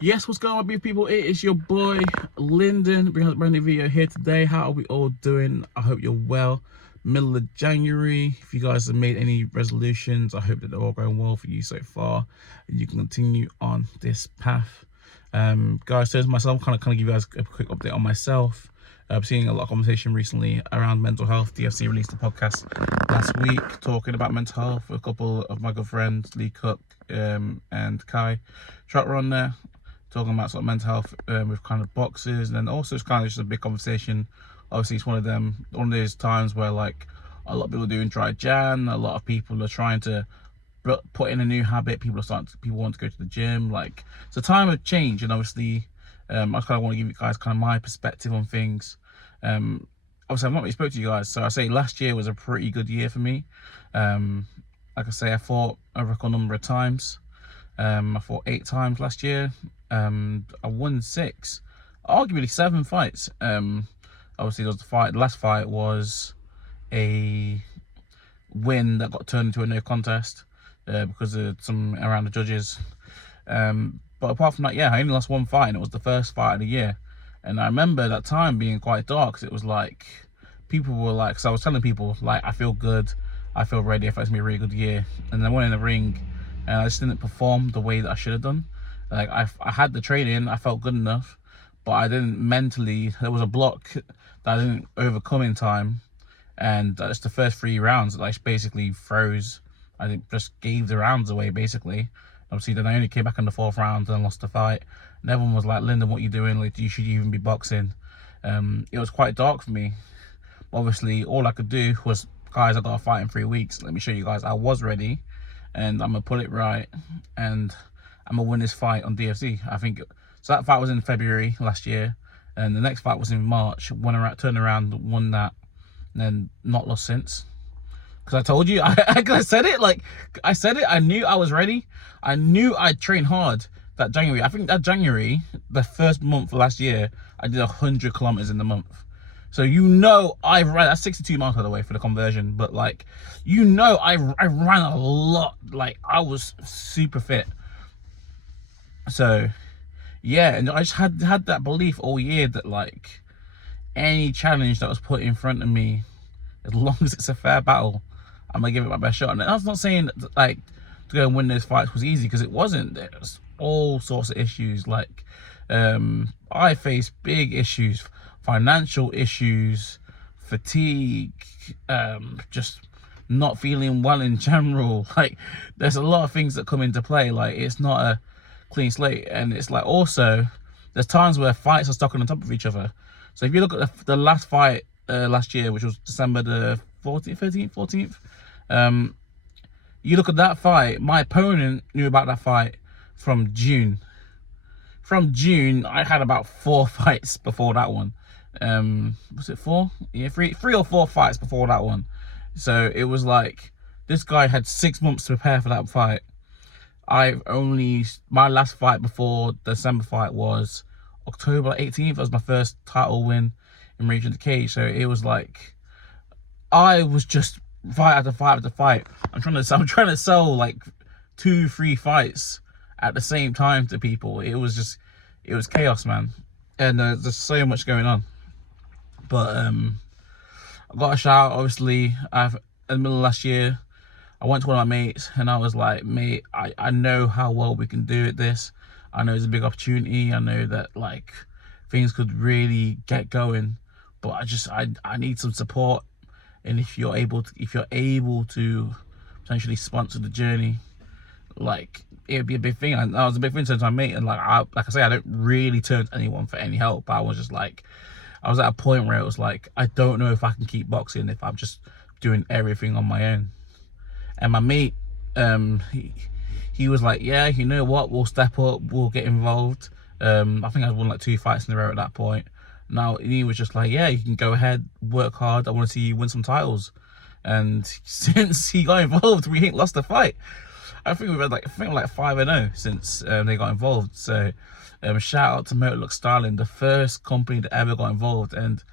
Yes, what's going on, beautiful people? It is your boy Lyndon. Bringing out a brand new video here today. How are we all doing? I hope you're well. Middle of January. If you guys have made any resolutions, I hope that they're all going well for you so far, and you can continue on this path. Guys, so myself, kind of give you guys a quick update on myself. I'm seeing a lot of conversation recently around mental health. DFC released a podcast last week talking about mental health with a couple of my good friends, Lee Cook and Kai Trotter on there, talking about sort of mental health with kind of boxes, and then also it's kind of just a big conversation. Obviously, it's one of those times where like a lot of people are doing dry Jan, a lot of people are trying to put in a new habit. People want to go to the gym. Like, it's a time of change, and obviously, I kind of want to give you guys kind of my perspective on things. Obviously, I've not really spoke to you guys, so I say last year was a pretty good year for me. Like I say, I fought a record number of times. I fought 8 times last year. I won 6, arguably 7 fights. Obviously, there was the last fight was a win that got turned into a no contest because of some around the judges. But apart from that, yeah, I only lost 1 fight, and it was the first fight of the year. And I remember that time being quite dark, because it was like, people were like, so I was telling people, like, I feel good, I feel ready, I feel it's going to be a really good year. And then I went in the ring, and I just didn't perform the way that I should have done. Like, I had the training, I felt good enough, but I didn't mentally, there was a block that I didn't overcome in time. And that's the first 3 rounds that I basically froze. I just gave the rounds away, basically. Obviously, then I only came back in the 4th round and lost the fight. And everyone was like, Lyndon, what are you doing? Like, you should even be boxing. It was quite dark for me. Obviously, all I could do was, guys, I got a fight in 3 weeks. Let me show you guys I was ready, and I'm going to pull it right, and I'm going to win this fight on DFC. I think, so that fight was in February last year, and the next fight was in March. Turned around, won that, and then not lost since. Because I told you, I said it, like, I said it, I knew I was ready. I knew I'd train hard that January. I think that January, the first month last year, I did 100 kilometers in the month. So you know I ran, that's 62 miles by the way for the conversion, but like, you know I ran a lot. Like, I was super fit. So yeah, and I just had that belief all year that like, any challenge that was put in front of me, as long as it's a fair battle, I'm gonna give it my best shot. And I was not saying that, like, to go and win those fights was easy, because it wasn't. There's all sorts of issues. Like, I faced big issues, financial issues, fatigue, just not feeling well in general. Like, there's a lot of things that come into play. Like, it's not a clean slate, and it's like, also there's times where fights are stuck on top of each other. So if you look at the last fight last year, which was December the 14th, you look at that fight, my opponent knew about that fight from June. From June, I had about 4 fights before that one. Was it 4? Yeah, 3 or 4 fights before that one. So it was like, this guy had 6 months to prepare for that fight. My last fight before the December fight was October 18th. That was my first title win in Raging the Cage. So it was like, I was just fight after fight after fight. I'm trying to sell like 2-3 fights at the same time to people. It was chaos, man. And there's so much going on. But I got a shout. Obviously, in the middle of last year, I went to one of my mates, and I was like, mate, I know how well we can do at this. I know it's a big opportunity. I know that like things could really get going, but I need some support. And if you're able to potentially sponsor the journey, like, it'd be a big thing. And that was a big thing to my mate. And like I say, I don't really turn to anyone for any help. But I was just like, I was at a point where it was like, I don't know if I can keep boxing if I'm just doing everything on my own. And my mate, he was like, yeah, you know what, we'll step up, we'll get involved. I think I won like 2 fights in a row at that point. Now, he was just like, yeah, you can go ahead, work hard, I want to see you win some titles. And since he got involved, we ain't lost a fight. I think we've had like 5-0 since they got involved. So shout out to Motor Look Styling, the first company that ever got involved. And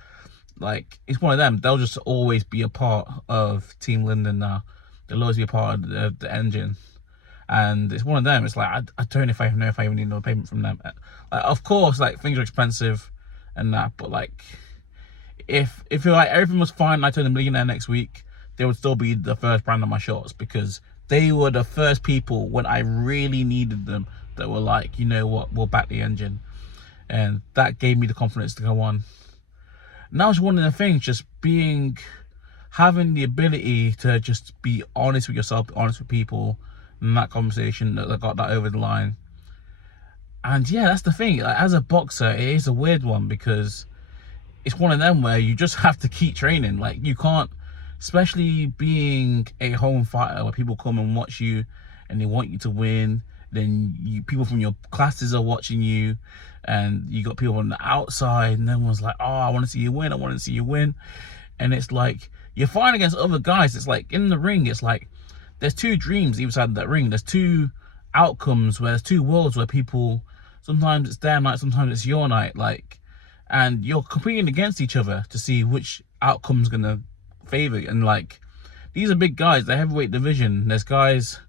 like, it's one of them, they'll just always be a part of Team Lyndon now. They'll always be a part of the engine. and it's one of them. It's like I don't know if I even need no payment from them. Of course, like things are expensive and that, but like if you're like everything was fine and I turned a millionaire next week, they would still be the first brand on my shorts, because they were the first people when I really needed them that were like, you know what, we'll back the engine. And that gave me the confidence to go on. And that was one of the things, just having the ability to just be honest with yourself, be honest with people, and that conversation that got that over the line. And yeah, that's the thing, like, as a boxer, it is a weird one, because it's one of them where you just have to keep training. Like, you can't, especially being a home fighter where people come and watch you and they want you to win, then people from your classes are watching you, and you got people on the outside and everyone's like, oh, I want to see you win, I want to see you win. And it's like, you're fighting against other guys. It's like, in the ring, it's like there's two dreams either side of that ring. There's two outcomes, where there's two worlds where people, sometimes it's their night, sometimes it's your night, like, and you're competing against each other to see which outcome's gonna favor you. And like, these are big guys, the heavyweight division. There's guys,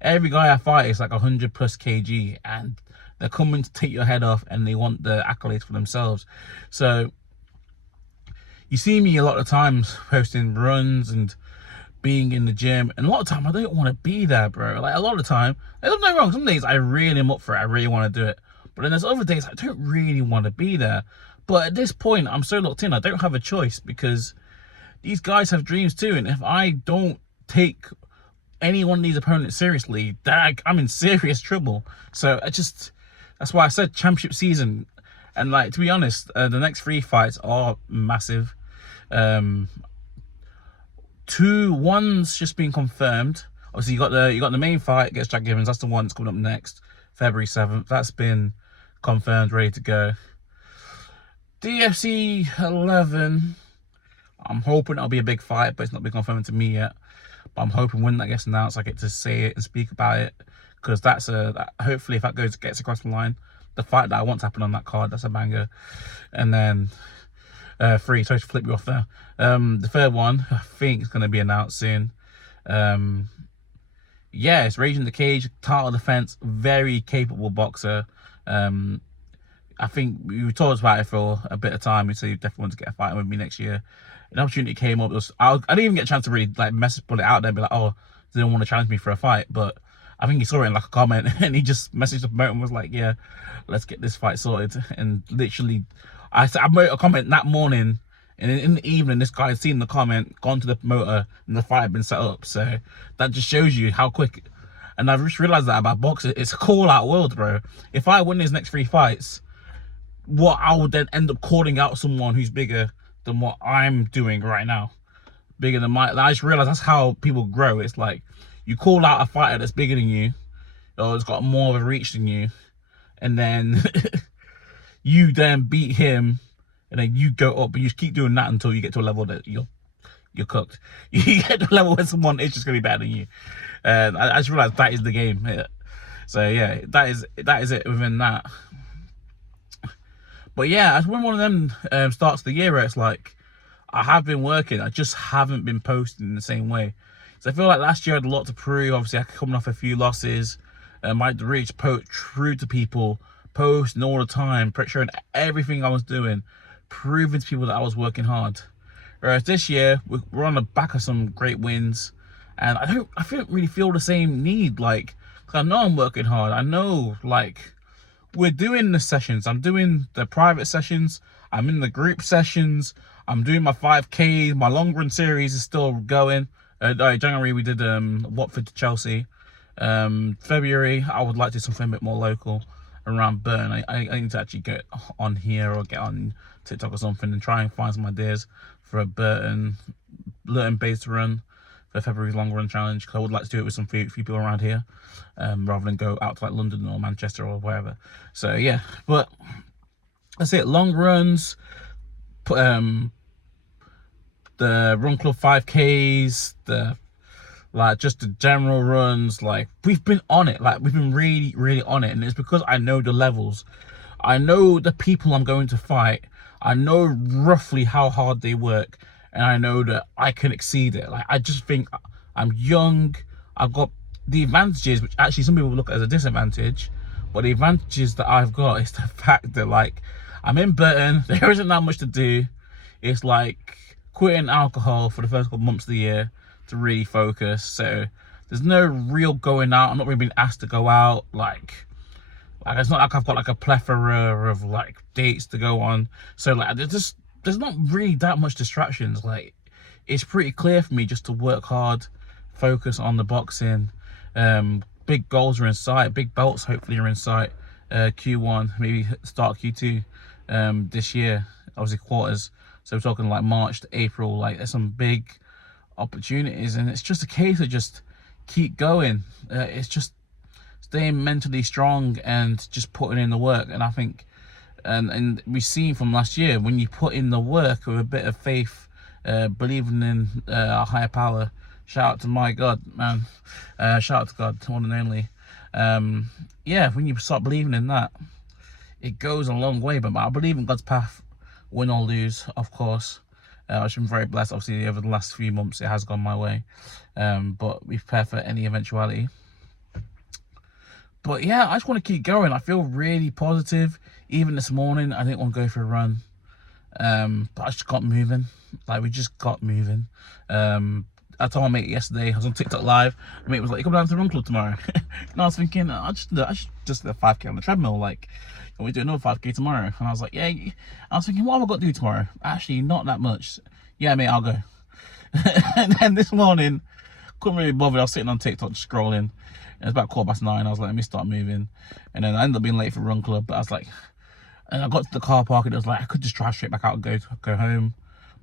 every guy I fight is like 100+ kg, and they're coming to take your head off, and they want the accolades for themselves. So you see me a lot of times posting runs and being in the gym, and a lot of time I don't want to be there, bro. Like, a lot of time, there's nothing wrong, some days I really am up for it, I really want to do it, but then there's other days I don't really want to be there. But at this point, I'm so locked in, I don't have a choice, because these guys have dreams too, and if I don't take any one of these opponents seriously, I'm in serious trouble. So that's why I said championship season. And like, to be honest, the next 3 fights are massive. One's just been confirmed. Obviously, you got the main fight against Jack Givens. That's the one that's coming up next, February 7th. That's been confirmed, ready to go. DFC 11, I'm hoping it'll be a big fight, but it's not been confirmed to me yet. But I'm hoping when that gets announced, I get to say it and speak about it, because that's hopefully if that gets across the line, the fight that I want to happen on that card, that's a banger. And then 3, sorry to flip you off there. The third one, I think, is going to be announced soon. Yeah, it's Raging the Cage, title defense, very capable boxer. I think we talked about it for a bit of time, so you definitely want to get a fight with me next year. An opportunity came up. I didn't even get a chance to really like put it out there and be like, oh, they don't want to challenge me for a fight. But I think he saw it in like a comment, and he just messaged the promoter and was like, yeah, let's get this fight sorted. And literally, I made a comment that morning, and in the evening, this guy had seen the comment, gone to the promoter, and the fight had been set up. So that just shows you how quick. And I've just realized that about boxing, it's a call-out world, bro. If I win these next 3 fights, what I would then end up calling out someone who's bigger than what I'm doing right now, bigger than I just realized that's how people grow. It's like, you call out a fighter that's bigger than you, or has got more of a reach than you, and then you then beat him, and then you go up, and you just keep doing that until you get to a level that you're cooked. You get to a level where someone is just gonna be better than you. I just realized that is the game. Yeah. So yeah, that is it within that. But yeah, it's when one of them starts the year where it's like, I have been working, I just haven't been posting in the same way. So I feel like last year I had a lot to prove. Obviously, I coming off a few losses. I had to reach true to people, posting all the time, showing everything I was doing, proving to people that I was working hard. Whereas this year, we're on the back of some great wins, and I don't really feel the same need, like, because I know I'm working hard. I know, like, we're doing the sessions. I'm doing the private sessions. I'm in the group sessions. I'm doing my 5K. My long run series is still going. January we did Watford to Chelsea. February I would like to do something a bit more local around Burn. I need to actually get on here or get on TikTok or something and try and find some ideas for a Burton based run for February's long run challenge, because I would like to do it with some few people around here, rather than go out to like London or Manchester or wherever. So yeah, but that's it. Long runs, the Run Club 5Ks, just the general runs. Like, we've been on it. Like, we've been really on it, and it's because I know the levels, I know the people I'm going to fight, I know roughly how hard they work, and I know that I can exceed it. Like, I just think I'm young, I've got the advantages, which actually some people look at as a disadvantage, but the advantages that I've got is the fact that, like, I'm in Burton, there isn't that much to do. It's like quitting alcohol for the first couple months of the year to really focus. So there's no real going out. I'm not really being asked to go out. Like it's not like I've got like a plethora of like dates to go on. So like there's not really that much distractions. Like, it's pretty clear for me just to work hard, focus on the boxing. Big goals are in sight, big belts hopefully are in sight. Q1, maybe start Q2 this year, obviously quarters. So we're talking like March to April. Like, there's some big opportunities, and it's just a case of just keep going. It's just staying mentally strong and just putting in the work. And I think, and we've seen from last year, when you put in the work with a bit of faith, believing in a higher power. Shout out to my God, man. Shout out to God, one and only. Yeah, when you start believing in that, it goes a long way. But I believe in God's path, win or lose, of course. I've been very blessed, obviously, over the last few months. It has gone my way. But we prepare for any eventuality. But yeah, I just want to keep going. I feel really positive. Even this morning, I didn't want to go for a run. But I just got moving. Like, we just got moving. I told my mate yesterday, I was on TikTok live. My mate was like, "You come down to the run club tomorrow?" And I was thinking, I should just do a 5k on the treadmill. Like, can we do another 5k tomorrow? And I was like, yeah. I was thinking, what have I got to do tomorrow? Actually, not that much. Yeah, mate, I'll go. And then this morning, couldn't really bother. I was sitting on TikTok just scrolling. It was about 9:15. I was like, let me start moving. And then I ended up being late for run club. But I was like, and I got to the car park and it was like, I could just drive straight back out and go home.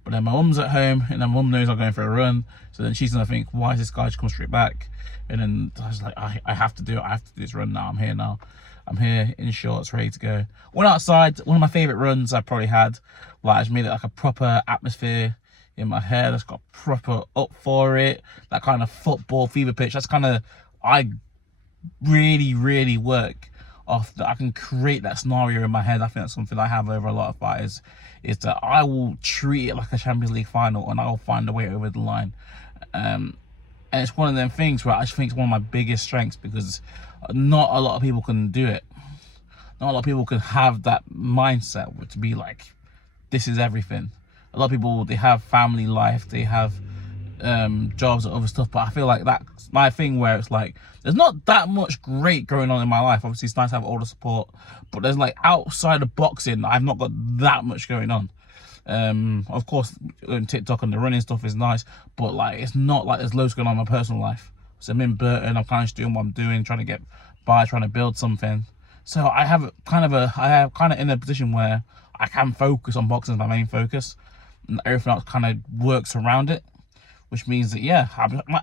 But then my mum's at home, and then mum knows I'm going for a run. So then she's gonna think, why is this guy just come straight back? And then I was like, I have to do it. I have to do this run now. I'm here now. I'm here in shorts, ready to go. Went outside. One of my favorite runs I probably had. Like, I just made it like a proper atmosphere in my head. It's got proper up for it. That kind of football fever pitch. That's kind of, I really, really work off that. I can create that scenario in my head. I think that's something I have over a lot of fighters, is that I will treat it like a Champions League final, and I will find a way over the line. And it's one of them things where I just think it's one of my biggest strengths, because not a lot of people can do it. Not a lot of people can have that mindset to be like, this is everything. A lot of people, they have family life, they have jobs and other stuff, but I feel like that's my thing, where it's like, there's not that much great going on in my life. Obviously, it's nice to have all the support, but there's like, outside of boxing, I've not got that much going on. Of course, TikTok and the running stuff is nice, but like, it's not like there's loads going on in my personal life. So I'm in Burton, I'm kind of just doing what I'm doing, trying to get by, trying to build something. So I have kind of in a position where I can focus on boxing as my main focus, and everything else kind of works around it. Which means that, yeah,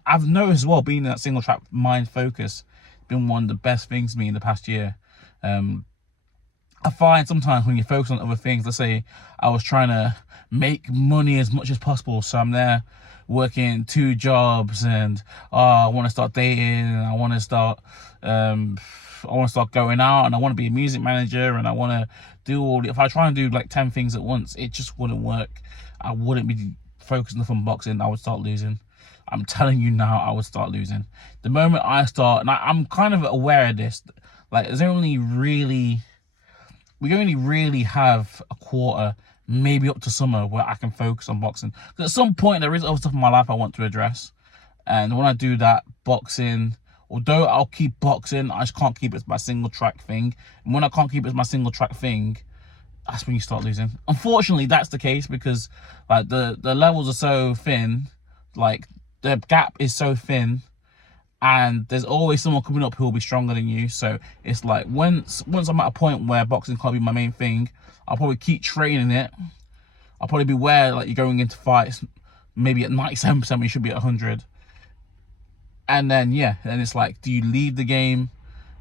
I've noticed as well, being in that single track mind focus, been one of the best things to me in the past year. I find sometimes when you focus on other things, let's say I was trying to make money as much as possible, so I'm there working 2 jobs, and I want to start dating, and I want to start going out, and I want to be a music manager, and I want to do all the, if I try and do like 10 things at once, it just wouldn't work. I wouldn't be focusing enough on boxing. I would start losing. I'm telling you now, I would start losing. The moment I start, and I'm kind of aware of this, like, we only really have a quarter, maybe up to summer, where I can focus on boxing. Because at some point, there is other stuff in my life I want to address. And when I do that, boxing, although I'll keep boxing, I just can't keep it as my single track thing. And when I can't keep it as my single track thing, that's when you start losing. Unfortunately, that's the case, because like the levels are so thin, like the gap is so thin, and there's always someone coming up who will be stronger than you. So it's like, once I'm at a point where boxing can't be my main thing, I'll probably keep training it. I'll probably be where, like, you're going into fights maybe at 97% when you should be at 100. And then, yeah, then it's like, do you leave the game?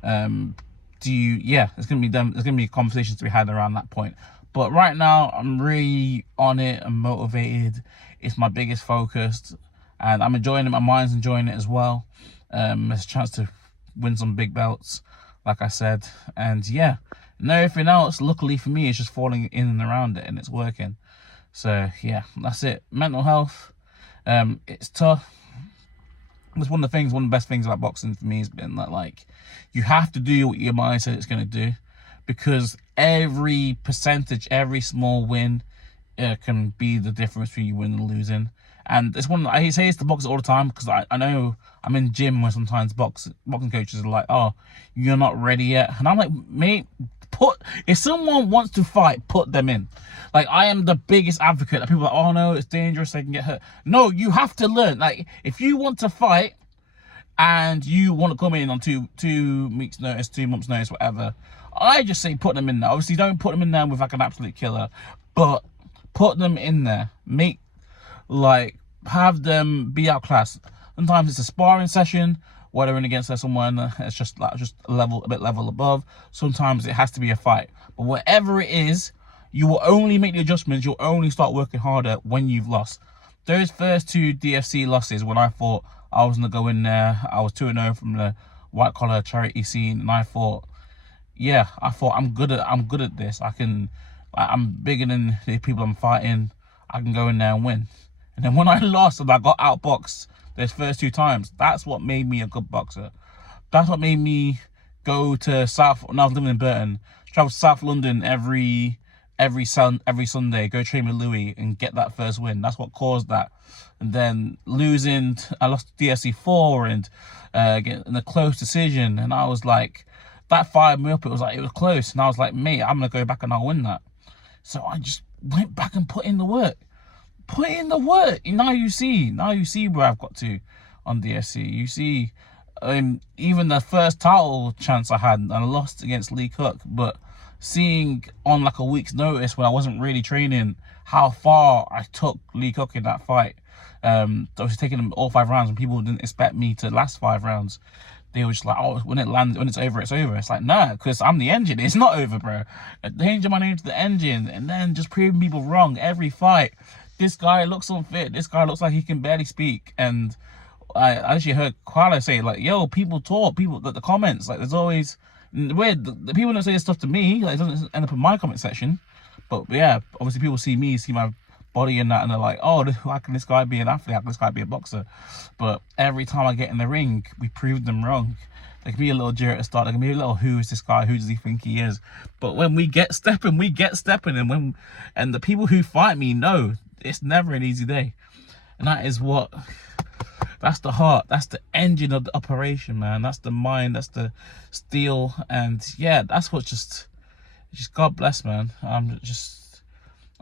There's gonna be conversations to be had around that point. But right now, I'm really on it. I'm motivated. It's my biggest focus, and I'm enjoying it. My mind's enjoying it as well. It's a chance to win some big belts, like I said. And yeah, and everything else, luckily for me, is just falling in and around it, and it's working. So yeah, that's it. Mental health, it's tough. That's one of the best things about boxing for me has been that, like, you have to do what your mind says it's going to do, because every percentage, every small win can be the difference between you winning and losing. And it's one I say it's to boxers all the time, because I know I'm in gym where sometimes boxing coaches are like, oh, you're not ready yet, and I'm like, mate, if someone wants to fight, put them in. Like, I am the biggest advocate that people are like, oh no, it's dangerous, they can get hurt. No, you have to learn. Like, if you want to fight and you want to come in on 2 weeks notice, 2 months notice, whatever, I just say put them in there. Obviously, don't put them in there with like an absolute killer, but put them in there. Have them be outclassed. Sometimes it's a sparring session where they're in against someone it's just a bit level above. Sometimes it has to be a fight. But whatever it is, you will only make the adjustments. You'll only start working harder when you've lost. Those first 2 DFC losses, when I thought I was gonna go in there, I was 2-0 from the white collar charity scene, and I thought, yeah, I'm good at this. I'm bigger than the people I'm fighting. I can go in there and win. And then when I lost and I got outboxed those first 2 times, that's what made me a good boxer. That's what made me go to when I was living in Burton, travel to South London every Sunday, go train with Louis and get that first win. That's what caused that. And then losing, I lost DFC 4 and getting a close decision, and I was like, that fired me up. It was close, and I was like, mate, I'm gonna go back and I'll win that. So I just went back and put in the work. Now you see where I've got to on DFC. You see, even the first title chance I had, and I lost against Lee Cook, but seeing on like a week's notice when I wasn't really training, how far I took Lee Cook in that fight. I was taking him all 5 rounds, and people didn't expect me to last 5 rounds. They were just like, oh, when it's over, it's over. It's like, nah, because I'm the engine. It's not over, bro. Changing my name to the engine, and then just proving people wrong every fight. This guy looks unfit. This guy looks like he can barely speak. And I actually heard Qualo say, like, yo, people talk. The comments, like, there's always weird. The people don't say this stuff to me. Like, it doesn't end up in my comment section. But yeah, obviously people see my body and that, and they're like, oh, how can this guy be an athlete? How can this guy be a boxer? But every time I get in the ring, we prove them wrong. There can be a little jeer at the start. There can be a little, who is this guy? Who does he think he is? But when we get stepping, and the people who fight me know it's never an easy day. And that's the heart, that's the engine of the operation, man. That's the mind, that's the steel. And yeah, that's what just God bless, man. I'm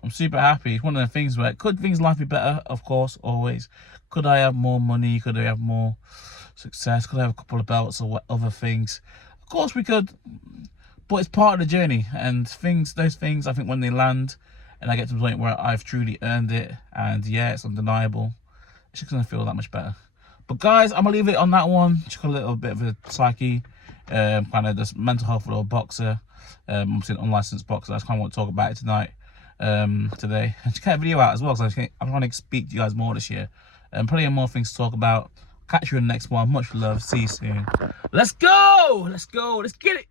super happy. It's one of the things where, could things life be better? Of course, always. Could I have more money? Could I have more success? Could I have a couple of belts or other things? Of course we could, but it's part of the journey. And those things, I think when they land and I get to the point where I've truly earned it, and yeah, it's undeniable, it's just gonna feel that much better. But guys, I'm gonna leave it on that one. Just a little bit of a psyche, kind of just mental health for a boxer. Obviously an unlicensed boxer. I just kind of want to talk about it tonight, today, and just get a video out as well, because I'm trying to speak to you guys more this year. Plenty of more things to talk about. Catch you in the next one. Much love. See you soon. Let's go. Let's get it.